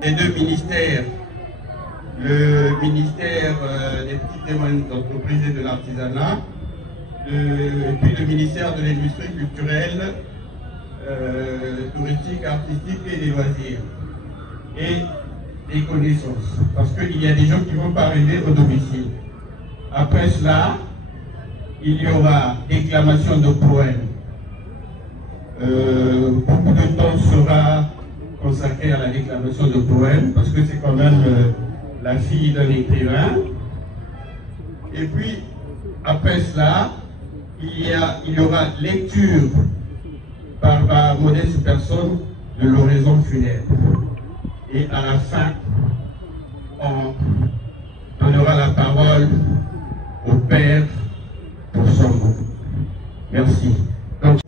Les deux ministères, le ministère des petites et moyennes entreprises et de l'artisanat puis le ministère de l'Industrie culturelle, touristique, artistique et des loisirs. Et des connaissances. Parce qu'il y a des gens qui ne vont pas arriver au domicile. Après cela, il y aura déclamation de poèmes. Beaucoup de temps sera consacré à la déclamation de poèmes, parce que c'est quand même la fille d'un écrivain. Et puis, après cela, il y aura lecture par ma modeste personne de l'oraison funèbre. Et à la fin, on donnera la parole au Père pour son mot. Merci. Donc,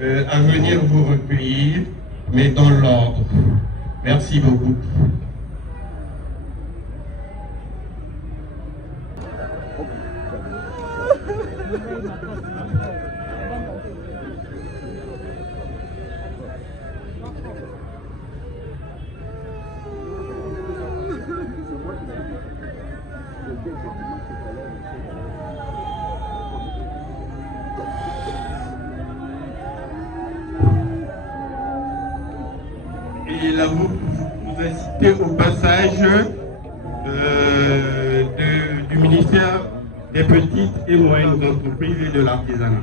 à venir vous recueillir, mais dans l'ordre. Merci beaucoup. Et là, vous incitez au passage du ministère des petites et moyennes entreprises et de l'artisanat.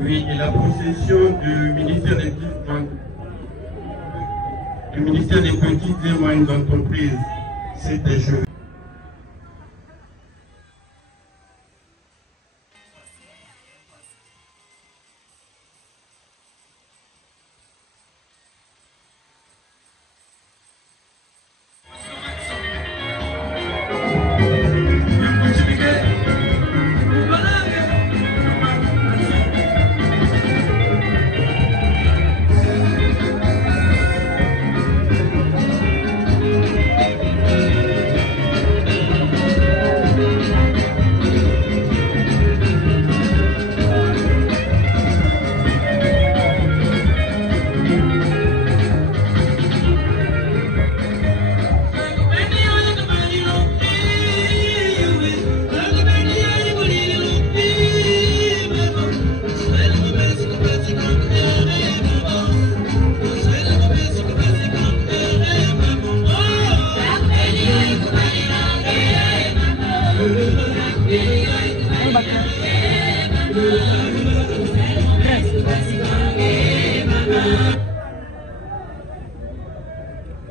Oui, et la procession du ministère des Petites et Moyennes Entreprises s'est achevée.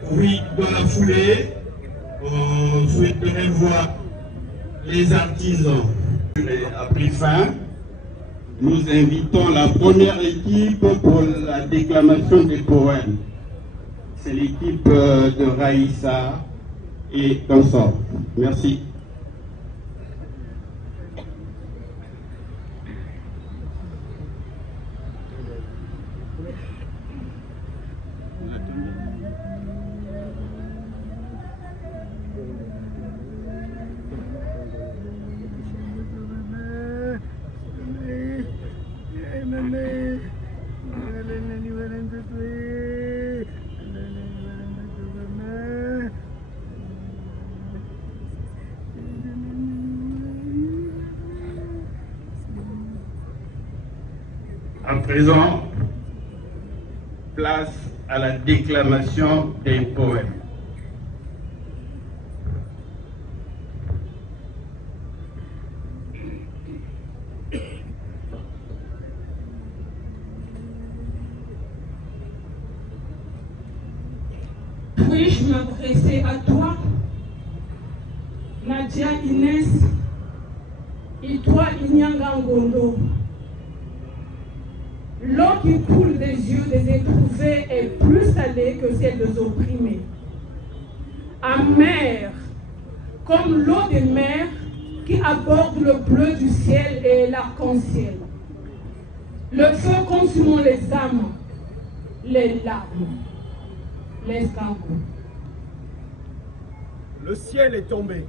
Oui, dans la foulée, on souhaiterait voir les artisans. A pris fin. Nous invitons la première équipe pour la déclamation des poèmes. C'est l'équipe de Raïssa et consorts. Merci. À présent, place à la déclamation des poèmes. Puis-je m'adresser à toi, Nadia Inès, et toi, Inyanga Ngondo? L'eau qui coule des yeux des éprouvés est plus salée que celle des opprimés. Amère, comme l'eau des mers qui aborde le bleu du ciel et l'arc-en-ciel. Le feu consumant les âmes, les larmes, l'escargot. Le ciel est tombé.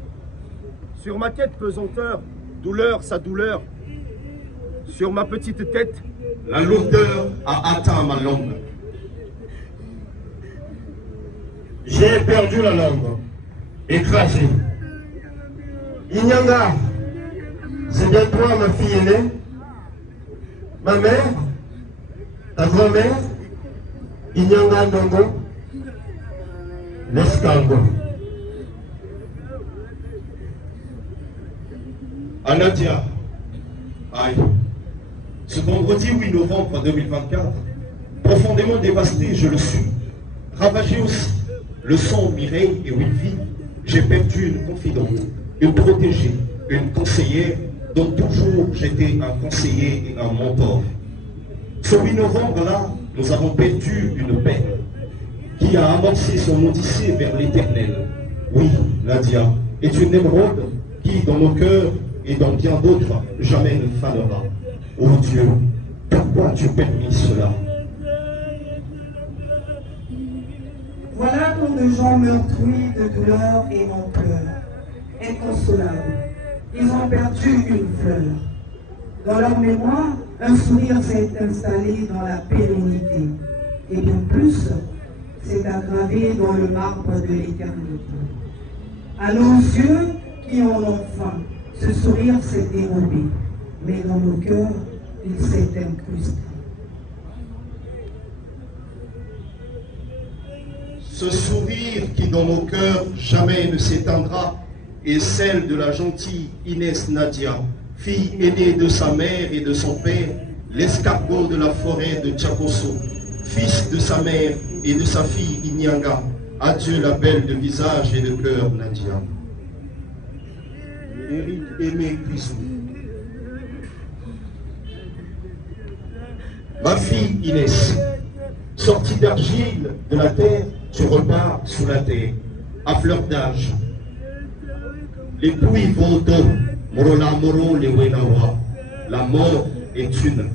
Sur ma tête pesanteur, douleur sa douleur. Sur ma petite tête, la lourdeur a atteint ma langue. J'ai perdu la langue, écrasée. Inyanga, c'est bien toi ma fille aînée, ma mère, ta grand-mère, Inyanga Ndongo, l'escargot. Anadia, aïe. Ce vendredi 8 novembre 2024, profondément dévasté, je le suis. Ravagé aussi, le sang, Mireille et Wilfie, j'ai perdu une confidente, une protégée, une conseillère, dont toujours j'étais un conseiller et un mentor. Ce 8 novembre-là, nous avons perdu une paix qui a amorcé son odyssée vers l'éternel. Oui, Nadia est une émeraude qui, dans nos cœurs et dans bien d'autres, jamais ne fanera. Oh Dieu, pourquoi as-tu permis cela? Voilà tant de gens meurtris de douleur et en pleurs, inconsolables. Ils ont perdu une fleur. Dans leur mémoire, un sourire s'est installé dans la pérennité. Et bien plus, s'est aggravé dans le marbre de l'éternité. À nos yeux qui en ont faim, ce sourire s'est dérobé, mais dans nos cœurs, il s'est incrusté. Ce sourire qui dans nos cœurs jamais ne s'éteindra est celle de la gentille Inès Nadia, fille aînée de sa mère et de son père, l'escargot de la forêt de Tchakosso, fils de sa mère et de sa fille Inyanga. Adieu la belle de visage et de cœur Nadia. Éric Aimé Cuisson. Ma fille Inès, sortie d'argile de la terre, tu repars sous la terre, à fleur d'âge. Les pouilles vont d'eau, morola moro les wenawa. La mort est une.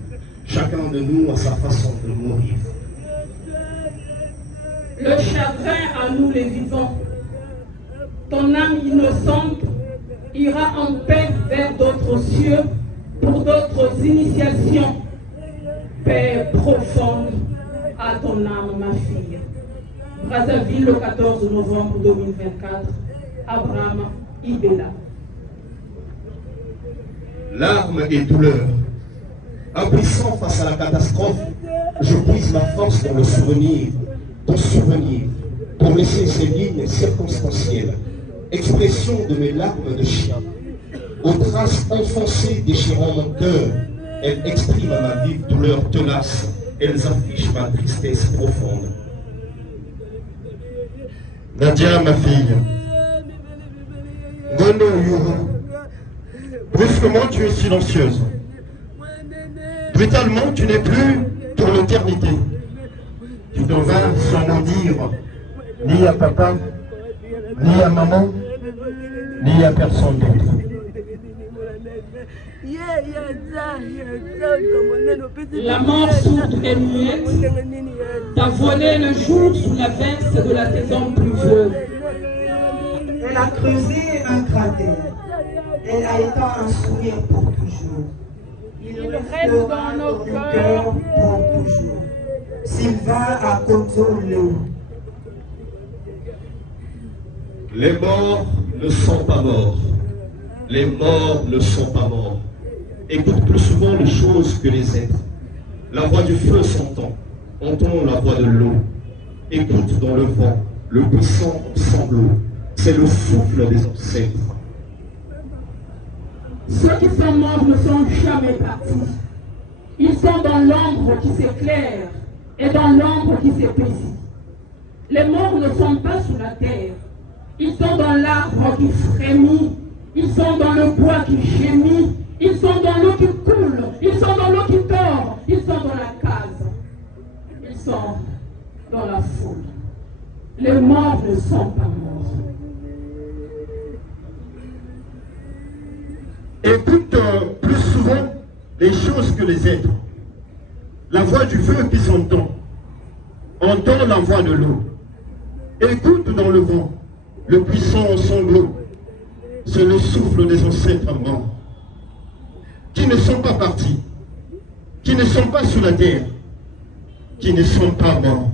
Chacun de nous a sa façon de mourir. Le chagrin à nous les vivants. Ton âme innocente ira en paix vers d'autres cieux pour d'autres initiations. Paix profonde à ton âme, ma fille. Brazzaville, le 14 novembre 2024. Abraham Ibela. Larmes et douleurs. Impuissant face à la catastrophe, je puise ma force dans le souvenir, ton souvenir, pour laisser ces lignes circonstancielles, expression de mes larmes de chien. Aux traces enfoncées déchirant mon cœur, elles expriment ma vive douleur tenace, elles affichent ma tristesse profonde. Nadia, ma fille, Gondo Yuru, brusquement tu es silencieuse. Brutalement, tu n'es plus pour l'éternité. Tu t'en vas sans nous dire ni à papa, ni à maman, ni à personne d'autre. La mort sourde et muette t'a volé le jour sous la verse de la saison pluvieuse. Elle a creusé un cratère. Elle a éteint un sourire pour toujours. Il reste dans nos cœurs pour toujours. Sylvain à Kozo-Léo. Les morts ne sont pas morts. Les morts ne sont pas morts. Écoute plus souvent les choses que les êtres. La voix du feu s'entend. Entend la voix de l'eau. Écoute dans le vent le puissant sanglot. C'est le souffle des ancêtres. Ceux qui sont morts ne sont jamais partis. Ils sont dans l'ombre qui s'éclaire et dans l'ombre qui s'épaissit. Les morts ne sont pas sous la terre. Ils sont dans l'arbre qui frémit. Ils sont dans le bois qui gémit. Ils sont dans l'eau qui coule. Ils sont dans l'eau qui dort. Ils sont dans la case. Ils sont dans la foule. Les morts ne sont pas morts. Écoute plus souvent les choses que les êtres. La voix du feu qui s'entend. Entends la voix de l'eau. Écoute dans le vent le puissant sanglot. C'est le souffle des ancêtres morts, qui ne sont pas partis, qui ne sont pas sous la terre, qui ne sont pas morts.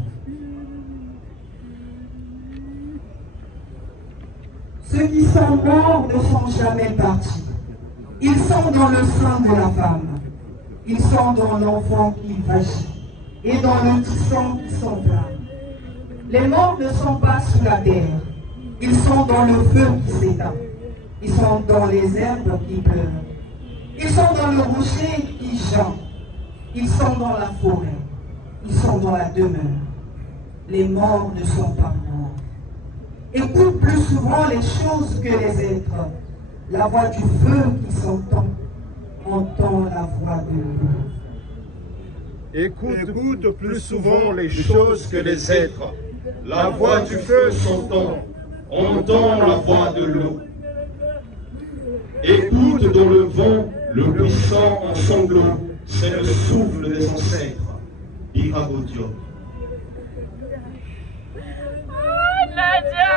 Ceux qui sont morts ne sont jamais partis. Ils sont dans le sein de la femme. Ils sont dans l'enfant qui vagit et dans le sang qui s'enflamme. Les morts ne sont pas sous la terre. Ils sont dans le feu qui s'éteint. Ils sont dans les herbes qui pleurent. Ils sont dans le rocher qui gît. Ils sont dans la forêt. Ils sont dans la demeure. Les morts ne sont pas morts. Écoute plus souvent les choses que les êtres. La voix du feu qui s'entend. Entend la voix de l'eau. Écoute plus souvent les choses que les êtres. La voix du feu s'entend, entend la voix de l'eau. Écoute dans le vent le puissant en sanglots, c'est le souffle des ancêtres. Birago Diop. Nadia!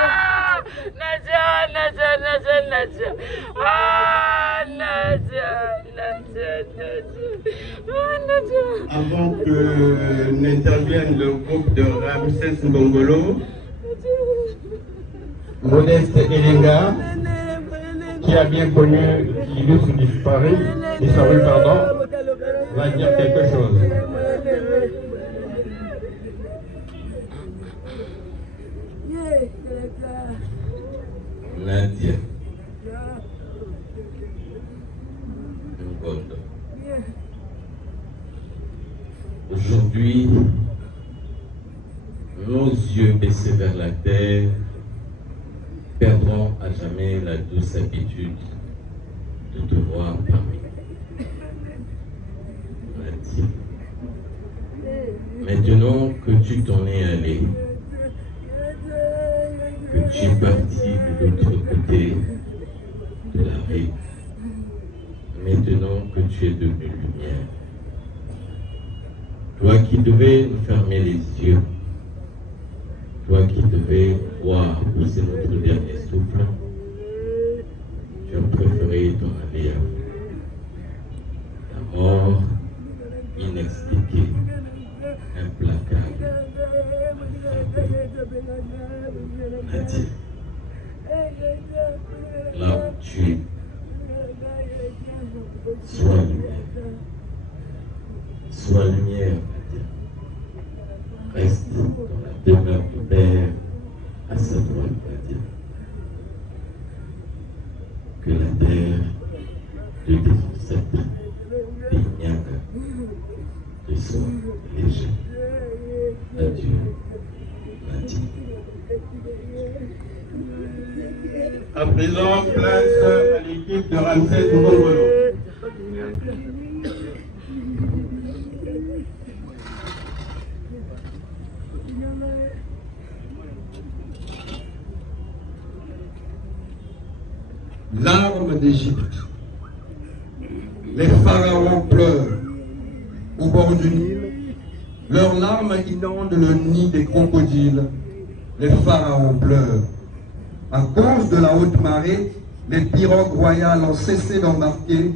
Nadia! Nadia! Nadia! Nadia! Ah, Nadia! Nadia! Nadia! Ah, Nadia! Avant que n'intervienne le groupe de Ramsès Ngongolo, Modeste Elenga, qui a bien connu l'illustre disparu, va dire quelque chose. Nadia Ngondo. Aujourd'hui, nos yeux baissés vers la terre perdront à jamais la douce habitude de te voir parmi nous. Nadia, maintenant que tu t'en es allé, que tu es parti de l'autre côté de la rive, maintenant que tu es devenu lumière, toi qui devais nous fermer les yeux, toi qui devais voir que c'est notre dernier souffle, tu as préféré t'en aller à vous. La mort inexpliquée, implacable, Nadia, là où tu es, sois lumière, Nadia. Reste dans la demeure du Père à sa droite, Nadia. Que la terre de tes ancêtres, des Nyanga, te soit légère. Adieu, Nadia. À présent, place à l'équipe de Ramsès Ngongolo. Larmes d'Égypte. Les pharaons pleurent au bord du Nil. Leurs larmes inondent le nid des crocodiles. Les pharaons pleurent. À cause de la haute marée, les pirogues royales ont cessé d'embarquer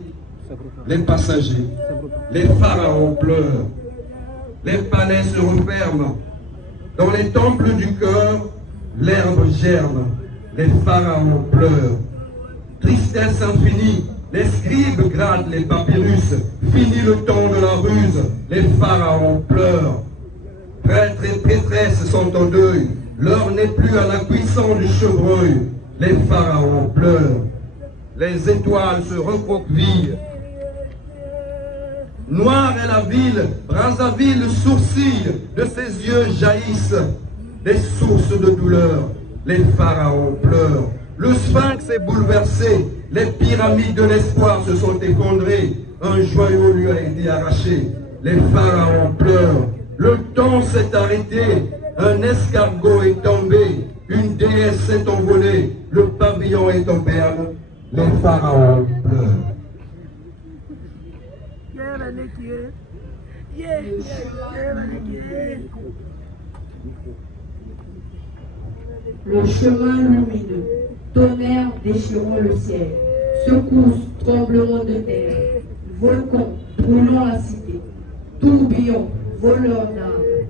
les passagers. Les pharaons pleurent. Les palais se referment. Dans les temples du cœur, l'herbe germe. Les pharaons pleurent. Tristesse infinie, les scribes grattent les papyrus. Fini le temps de la ruse, les pharaons pleurent. Prêtres et prêtresses sont en deuil. L'heure n'est plus à la cuisson du chevreuil. Les pharaons pleurent. Les étoiles se recroquevillent. Noire est la ville, Brazzaville sourcille. De ses yeux jaillissent des sources de douleur. Les pharaons pleurent. Le sphinx est bouleversé. Les pyramides de l'espoir se sont effondrées. Un joyau lui a été arraché. Les pharaons pleurent. Le temps s'est arrêté. Un escargot est tombé. Une déesse s'est envolée. Le pavillon est en perles. Les pharaons pleurent. Le chemin lumineux, tonnerre déchirant le ciel, secousse, tremblement de terre, volcan brûlant la cité, tourbillon, voleur d'âme,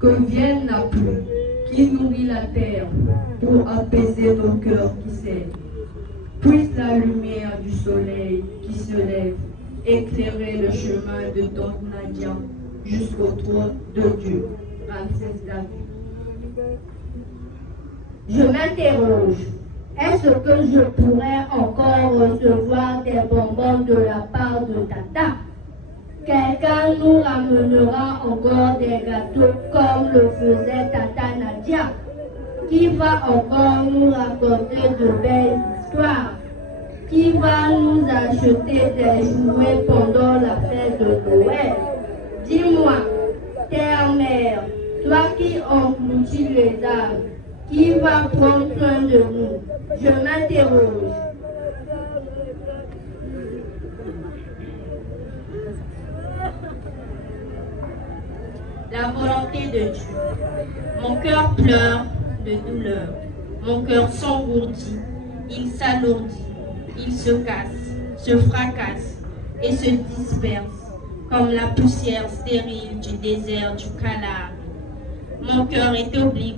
que vienne la pluie qui nourrit la terre pour apaiser nos cœurs qui saignent. Puisse la lumière du soleil qui se lève éclairer le chemin de ton Nadia jusqu'au trône de Dieu. Ramsès David. Je m'interroge, est-ce que je pourrais encore recevoir des bonbons de la part de Tata? Quelqu'un nous ramènera encore des gâteaux comme le faisait Tata Nadia, qui va encore nous raconter de belles histoires, qui va nous acheter des jouets pendant la fête de Noël. Dis-moi, terre-mère, toi qui engloutis les âmes, qui va prendre soin de nous? Je m'interroge. La volonté de Dieu. Mon cœur pleure de douleur. Mon cœur s'engourdit, il s'alourdit, il se casse, se fracasse et se disperse comme la poussière stérile du désert du Calabre. Mon cœur est oblique,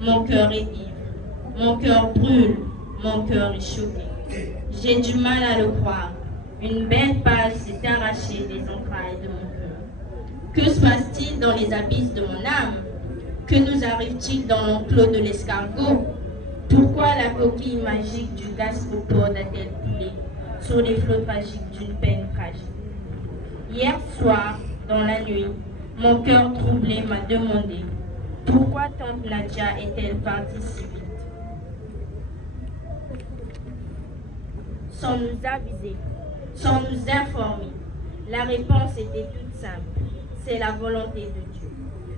mon cœur est ivre, mon cœur brûle, mon cœur est choqué. J'ai du mal à le croire. Une belle page s'est arrachée des entrailles de mon cœur. Que se passe-t-il dans les abysses de mon âme? Que nous arrive-t-il dans l'enclos de l'escargot? Pourquoi la coquille magique du gastropode a-t-elle coulé sur les flots tragiques d'une peine tragique? Hier soir, dans la nuit, mon cœur troublé m'a demandé pourquoi tante Nadia est-elle partie si vite? Sans nous aviser, sans nous informer. La réponse était toute simple. C'est la volonté de Dieu.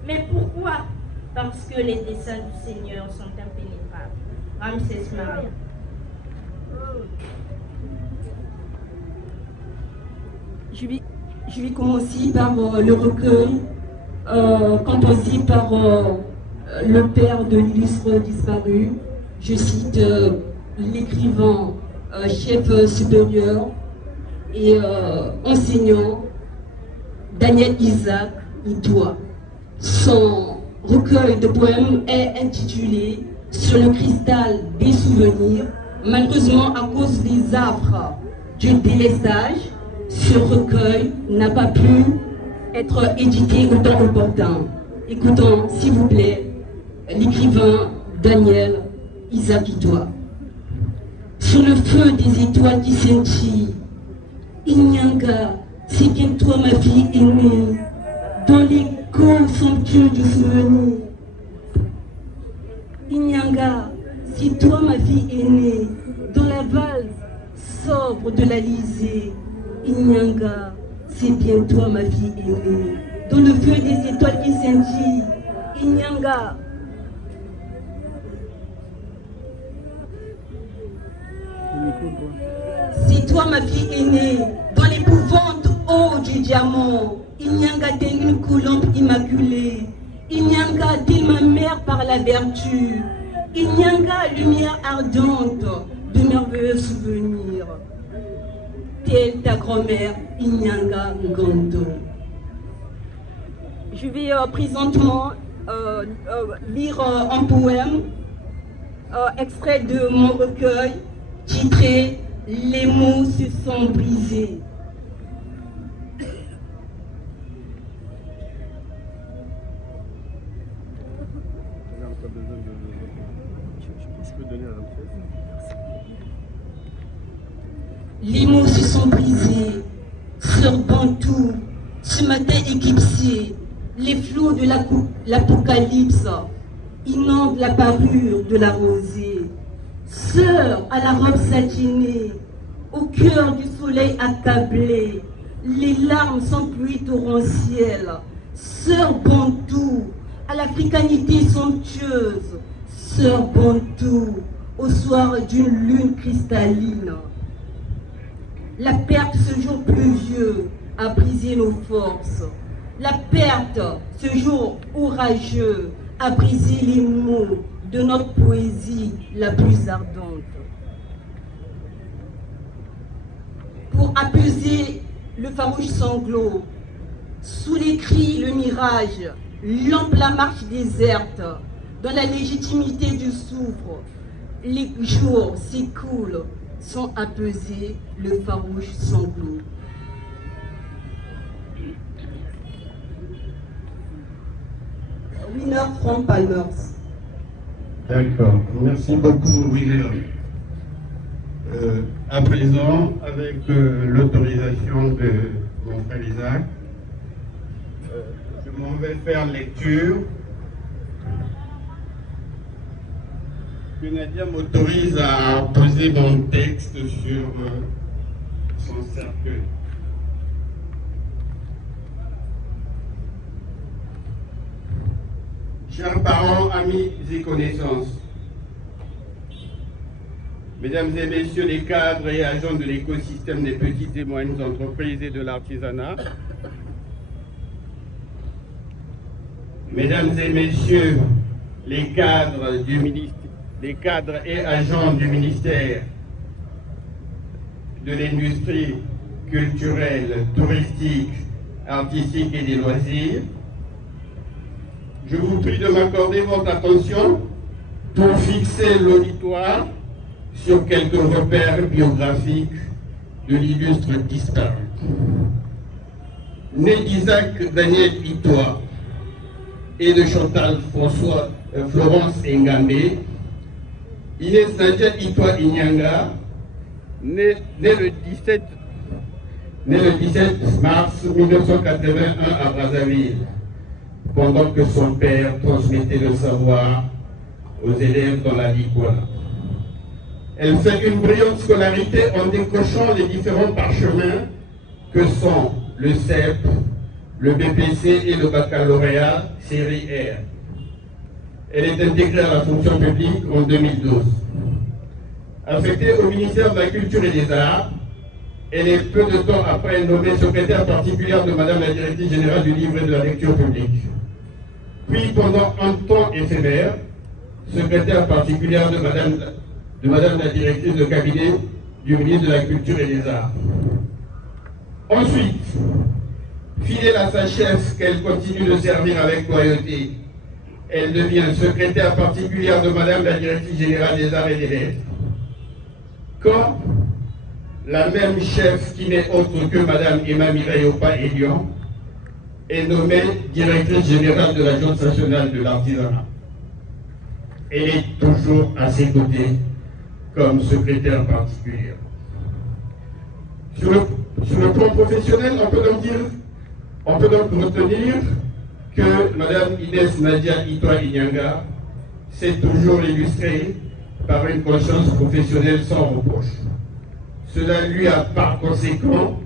Mais pourquoi? Parce que les desseins du Seigneur sont impénétrables. Ramsès Maria. Je vais commencer par le recueil composé par le père de l'illustre disparu. Je cite l'écrivain chef supérieur et enseignant Daniel Isaac Itoa. Son recueil de poèmes est intitulé « Sur le cristal des souvenirs ». Malheureusement, à cause des affres du délestage, ce recueil n'a pas pu être édité au temps opportun. Écoutons, s'il vous plaît, l'écrivain Daniel Isaac Itoa. Sur le feu des étoiles qui scintillent, Inyanga, c'est qu'en toi ma fille aimée, dans l'écho somptueux du souvenir. Inyanga, c'est toi ma fille aînée, dans la valse sobre de l'Alizé. Inyanga, c'est bien toi ma fille aînée, dans le feu des étoiles qui scintillent. Inyanga. C'est toi ma fille aînée, dans l'épouvante eau du diamant. Inyanga t'es une colombe immaculée. Inyanga t'es ma mère par la vertu. Inyanga, lumière ardente de merveilleux souvenirs. Telle ta grand-mère, Inyanga Ngondo. Je vais présentement lire un poème extrait de mon recueil titré « Les mots se sont brisés ». Les mots se sont brisés sur Bantou, ce matin éclipsé. Les flots de l'apocalypse inondent la parure de la rosée. Sœur à la robe satinée, au cœur du soleil accablé, les larmes sont pluies torrentielles. Sœur Bantou, à l'africanité somptueuse. Sœur Bantou, au soir d'une lune cristalline. La perte ce jour pluvieux a brisé nos forces. La perte ce jour orageux a brisé les mots de notre poésie la plus ardente. Pour apaiser le farouche sanglot, sous les cris, le mirage, lampe la marche déserte, dans la légitimité du soufre, les jours s'écoulent sans apaiser le farouche sanglot. Winner from Palmers. D'accord, merci beaucoup William. À présent, avec l'autorisation de mon frère Isaac, je m'en vais faire lecture. Que Nadia m'autorise à poser mon texte sur son cercueil. chers parents, amis et connaissances, mesdames et messieurs les cadres et agents de l'écosystème des petites et moyennes entreprises et de l'artisanat, mesdames et messieurs les cadres et agents du ministère de l'industrie culturelle, touristique, artistique et des loisirs, je vous prie de m'accorder votre attention pour fixer l'auditoire sur quelques repères biographiques de l'illustre disparu. Né d'Isaac Daniel Itoa et de Chantal Florence Ngambé, Inès Nadia Itoa Inyanga, né le 17 mars 1981 à Brazzaville, pendant que son père transmettait le savoir aux élèves dans la Liguana. Elle fait une brillante scolarité en décrochant les différents parchemins que sont le CEP, le BPC et le baccalauréat série R. Elle est intégrée à la fonction publique en 2012. Affectée au ministère de la Culture et des Arts, elle est peu de temps après nommée secrétaire particulière de Madame la Directrice Générale du Livre et de la Lecture Publique. Puis, pendant un temps éphémère, secrétaire particulière de Madame la Directrice de cabinet du ministre de la Culture et des Arts. Ensuite, fidèle à sa chef qu'elle continue de servir avec loyauté, elle devient secrétaire particulière de Madame la Directrice Générale des Arts et des Lettres. Quand la même chef, qui n'est autre que Madame Emma Mireille Opa-Elion, est nommée directrice générale de l'Agence nationale de l'artisanat. Elle est toujours à ses côtés comme secrétaire particulière. Sur le plan professionnel, on peut donc retenir que Madame Inès Nadia Itoa Inyanga s'est toujours illustrée par une conscience professionnelle sans reproche. Cela lui a par conséquent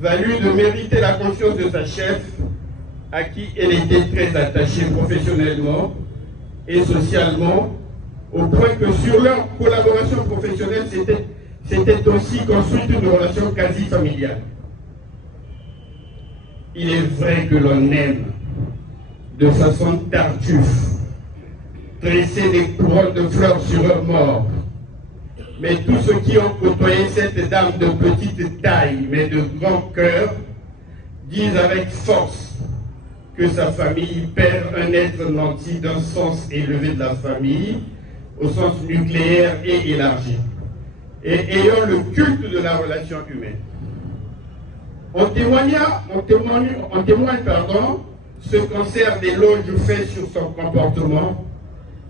valu de mériter la confiance de sa chef, à qui elle était très attachée professionnellement et socialement, au point que sur leur collaboration professionnelle, c'était aussi construite une relation quasi familiale. Il est vrai que l'on aime, de façon tartuffe, dresser des couronnes de fleurs sur eux morts. Mais tous ceux qui ont côtoyé cette dame de petite taille, mais de grand cœur, disent avec force que sa famille perd un être nanti d'un sens élevé de la famille, au sens nucléaire et élargi, et ayant le culte de la relation humaine. On témoigne, ce concert d'éloges fait sur son comportement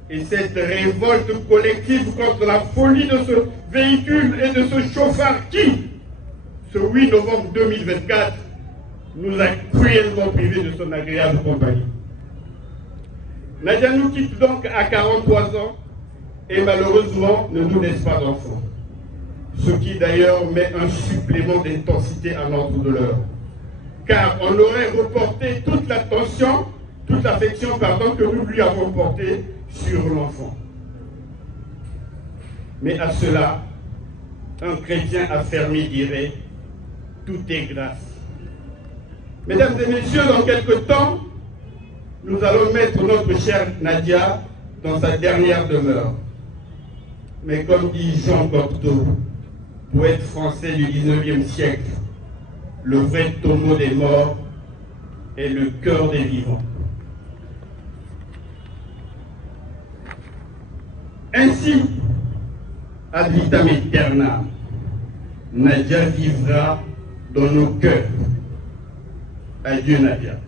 et cette révolte collective contre la folie de ce véhicule et de ce chauffard qui, ce 8 novembre 2024, nous a cruellement privés de son agréable compagnie. Nadia nous quitte donc à 43 ans et malheureusement ne nous laisse pas d'enfants. Ce qui d'ailleurs met un supplément d'intensité à notre douleur. Car on aurait reporté toute l'attention, toute l'affection que nous lui avons portée sur l'enfant. Mais à cela, un chrétien affermi dirait, tout est grâce. Mesdames et messieurs, dans quelque temps, nous allons mettre notre chère Nadia dans sa dernière demeure. Mais comme dit Jean Cocteau, poète français du 19e siècle, le vrai tombeau des morts est le cœur des vivants. Ainsi, ad vitam aeternam, Nadia vivra dans nos cœurs. Adieu Nadia.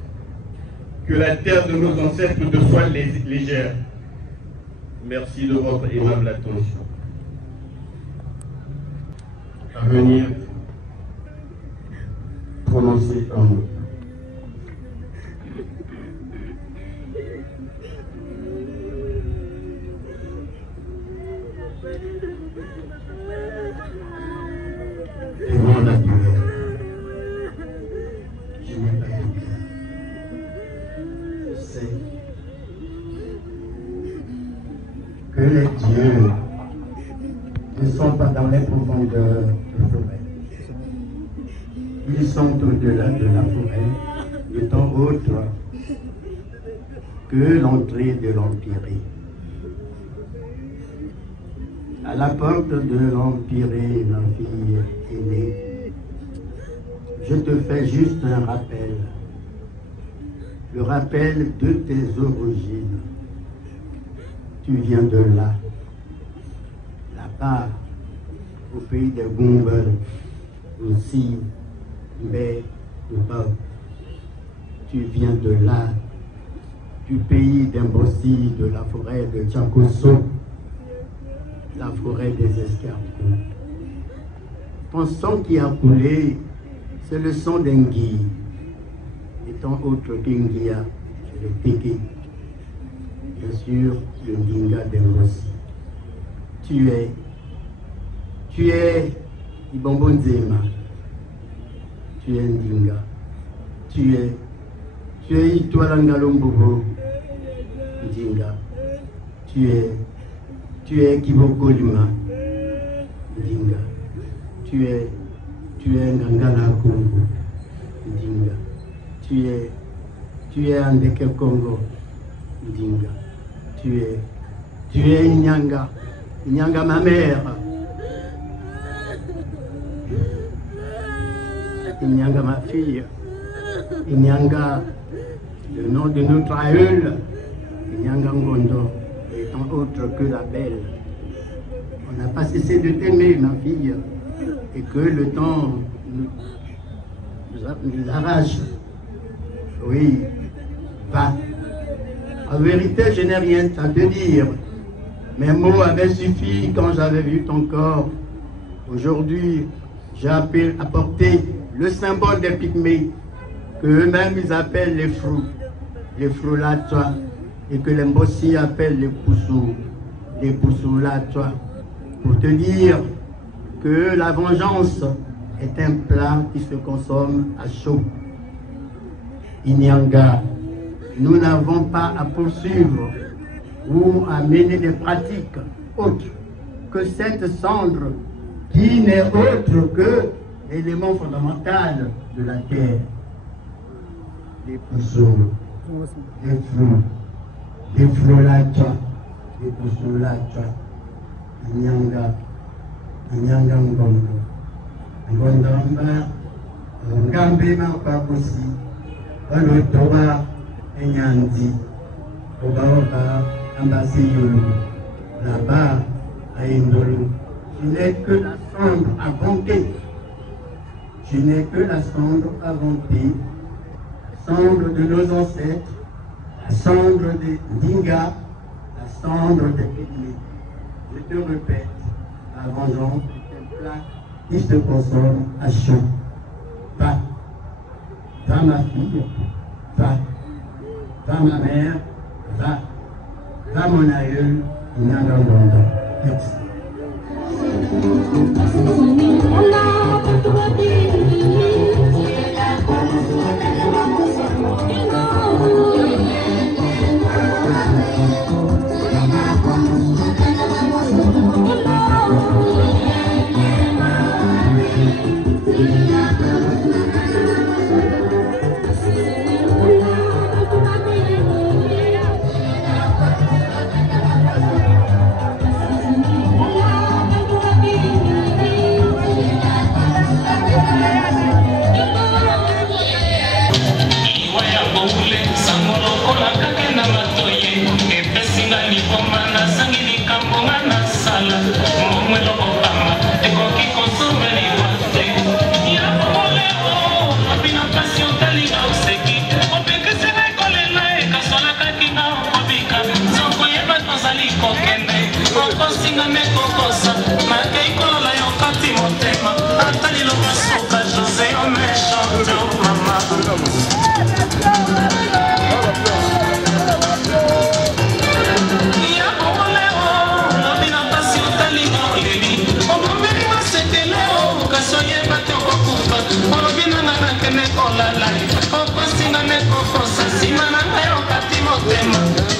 Que la terre de nos ancêtres te soit légère. Merci de votre aimable attention. À venir prononcer un mot. Devant la douleur, je me taille. Je sais que les dieux ne sont pas dans les profondeurs de la forêt. Ils sont au-delà de la forêt, étant autre que l'entrée de l'Empyrée. À la porte de l'Empyrée, ma fille aînée, je te fais juste un rappel. Le rappel de tes origines. Tu viens de là-bas, au pays des Goumbel, aussi, mais là-bas. Tu viens de là, du pays d'Imbossi, de la forêt de Tchakosso, la forêt des escargots. Ton sang qui a coulé, c'est le sang d'Engui. Étant autre qu'Ingia, c'est le Péké. Bien sûr, le Ndinga d'Imbossi. Tu es Ibambonzema. Tu es Ndinga. Tu es Itualangalombobo. Ndinga. Tu es Kibokolima. Ndinga. Tu es Ngangala Congo. Ndinga. Tu es Andeke Congo. Ndinga. Tu es Inyanga. Inyanga ma mère. Inyanga ma fille. Inyanga, le nom de notre aïeul. Inyanga Ngondo, étant autre que la belle. On n'a pas cessé de t'aimer, ma fille, et que le temps nous arrache. Oui, va. En vérité, je n'ai rien à te dire. Mes mots avaient suffi quand j'avais vu ton corps. Aujourd'hui, j'ai apporté le symbole des pygmées, que eux-mêmes ils appellent les Froulatwa, et que les Mbossi appellent les Poussoulatois, pour te dire que la vengeance est un plat qui se consomme à chaud. Inyanga, nous n'avons pas à poursuivre ou à mener des pratiques autres que cette cendre qui n'est autre que l'élément fondamental de la terre. Les poussours, les Froulatwa, les Poussoulatois, Inyanga, Inyanga Ngondo, Ngondamba, Ngambe Mampabosi, Olotoba, Enyandi, Obaoba, Ambasiyolo, là-bas, à Indolo. Je n'ai que la cendre à vanter. Je n'ai que la cendre à vanter. La cendre de nos ancêtres, la cendre des Dinga, la cendre des Pygmées. Je te répète, la vengeance est un plat qui se consomme à chaud. Va, va ma fille, va ma mère, va mon aïeul, Nyangangondo. Merci.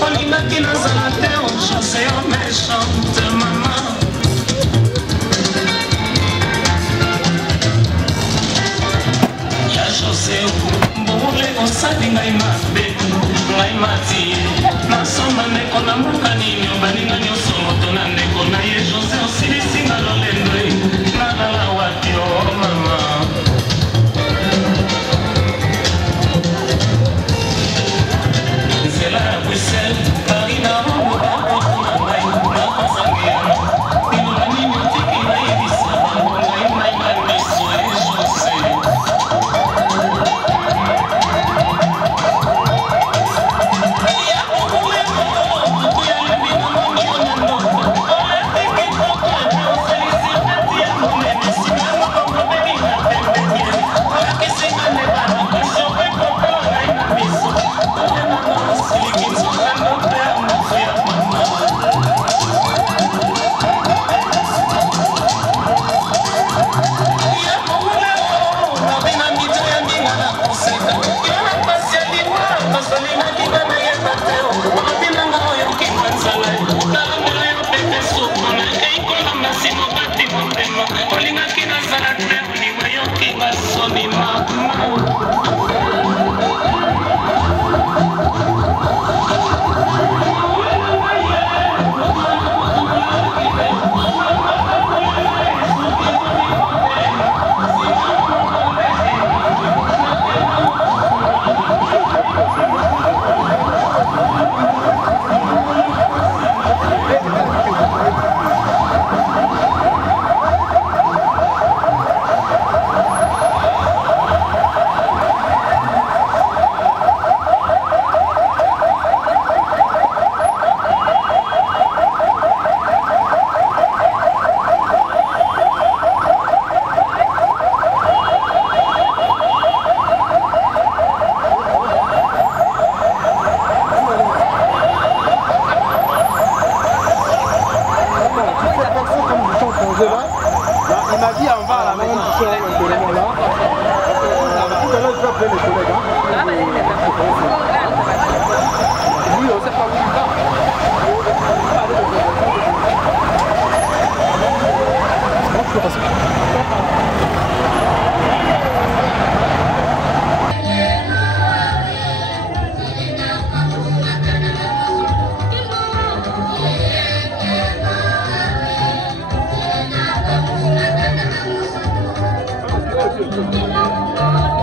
Olinga kina zala te, on chasse yo méchante maman. Ya José mbule osali ngai mabe ngai mati nasomba ndeko na mboka nini obaninga nyonso moto na ndeko na ye José osilisinga lolendo nalala wapi o mama. Nzela ya Bruxelles Paris na Rome okokuna ngai nakozangela liloba nini otiki nayebisa bango ngai maima miso e José. Il m'a dit on va à la maison du soir, tout à l'heure je vais appeler les collègues. Oui, on sait pas où il va. Je peux passer. Thank you.